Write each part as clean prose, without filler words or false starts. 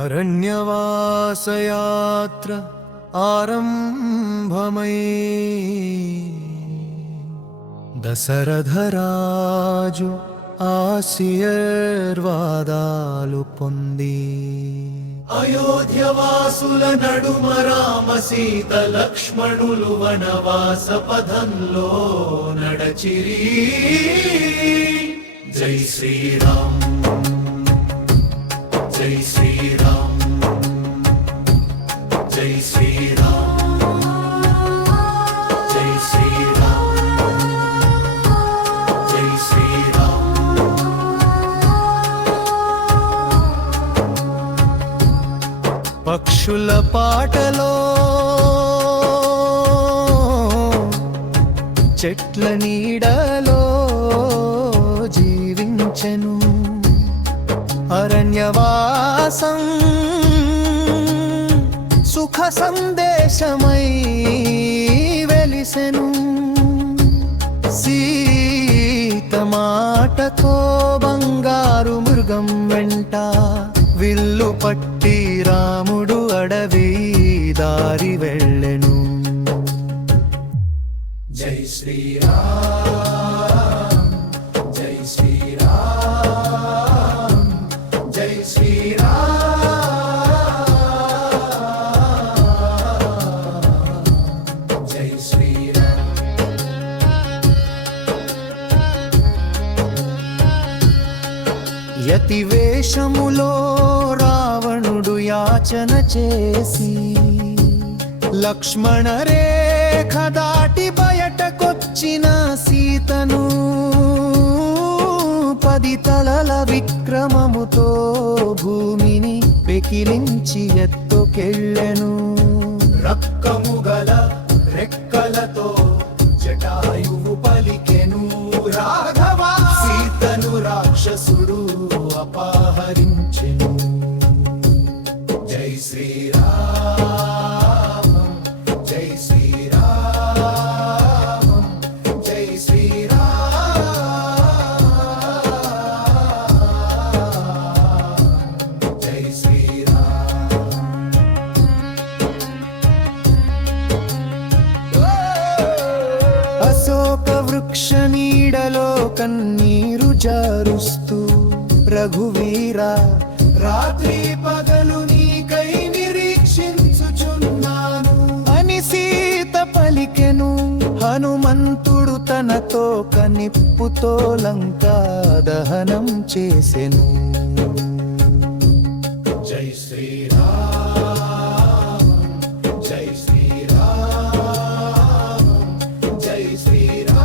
అరణ్యవాసయాత్ర ఆరంభమై దశరథరాజు ఆశీర్వాదాలు పొంది అయోధ్యవాసుల నడుమ రామ సీత లక్ష్మణులు వనవాస పదంలో నడచిరి. జై శ్రీరామ్ జై శ్రీరామ్ జై శ్రీరామ్ జై శ్రీరామ్ జై శ్రీరామ్. పక్షుల పాటలో చెట్ల నీడలో జీవించెను. అరణ్యవాసం సుఖ సందేశమై వెలిసెను. సీత మాటతో బంగారు మృగం వెంట విల్లు పట్టి రాముడు అడవి దారి వెళ్ళెను. జై శ్రీరామ్ జై శ్రీరామ్ జై శ్రీరామ్ జై శ్రీరామ్. యతివేషములో రావణుడు యాచన చేసి లక్ష్మణ రేఖ దాటి బయటకొచ్చిన సీతను 10 తలల విక్రమముతో భూమిని పెకిలించి ఎత్తుకెళ్ళెను. రక్కము గల రెక్కలతో జటాయువు పలికెను రాఘవ. సీతను రాక్షసుడు అపహరించెను. జై శ్రీరామ్ జై శ్రీరామ్ జై శ్రీరామ్ జై శ్రీరామ్. అశోక వృక్ష నీడలో కన్నీరు జారుస్తూ రఘువీరా రాత్రి పగలు నీకై నిరీక్షించుచున్నాను అని సీత పలికెను. హనుమంతుడు తనతో కనిప్పుతో లంకా దహనం చేసెను. జై శ్రీరామ్ జై శ్రీరామ్ జై శ్రీరామ్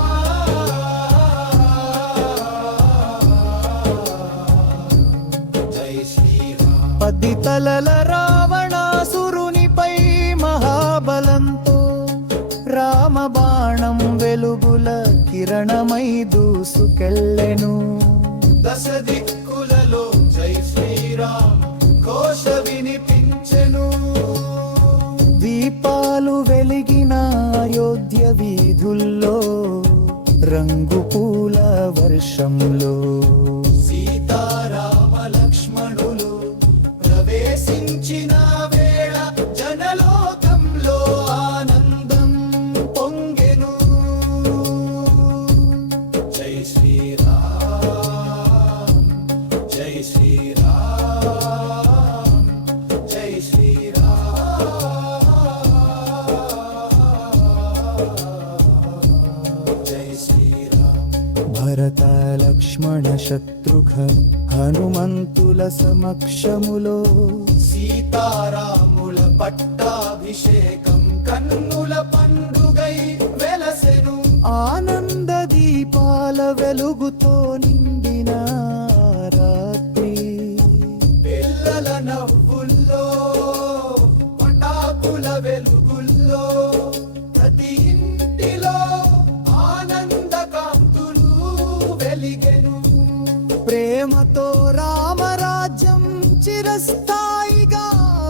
జై శ్రీరామ్. 10 తలల రావణాసురునిపై మహాబలంతో రామబాణం వెలుగుల కిరణమై దూసుకెళ్ళెను. దశ దిక్కులలో జై శ్రీరామ్ ఘోష వినిపించెను. దీపాలు వెలిగిన అయోధ్య వీధుల్లో రంగు పూల వర్షంలో సీతారామ లక్ష్మణులు ప్రవేశించిన వేళ జనలోకంలో ఆనందం పొంగెను. జై శ్రీరామ్ జై శ్రీరామ్ జై శ్రీరామ్ జై శ్రీరామ్. భరత లక్ష్మణ శత్రుఘ్న హనుమంతుల సమక్షములో సీతారాముల పట్టాభిషేకం కన్నుల పండుగై వెలసెను. ఆనంద దీపాల వెలుగుతో నిండిన రాత్రి పిల్లల నవ్వుల్లో పటాకుల వెలుగుల్లో ప్రతి ఇంటిలో ఆనంద కాంతులు వెలిగెను. ప్రేమతో రామరాజ్యం చిరస్థాయిగా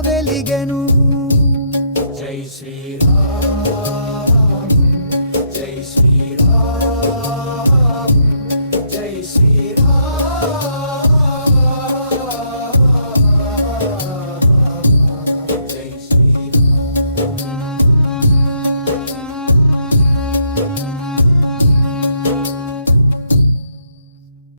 వెలిగెను. జై శ్రీరామ్ జై శ్రీరామ్ జై శ్రీరామ్ జై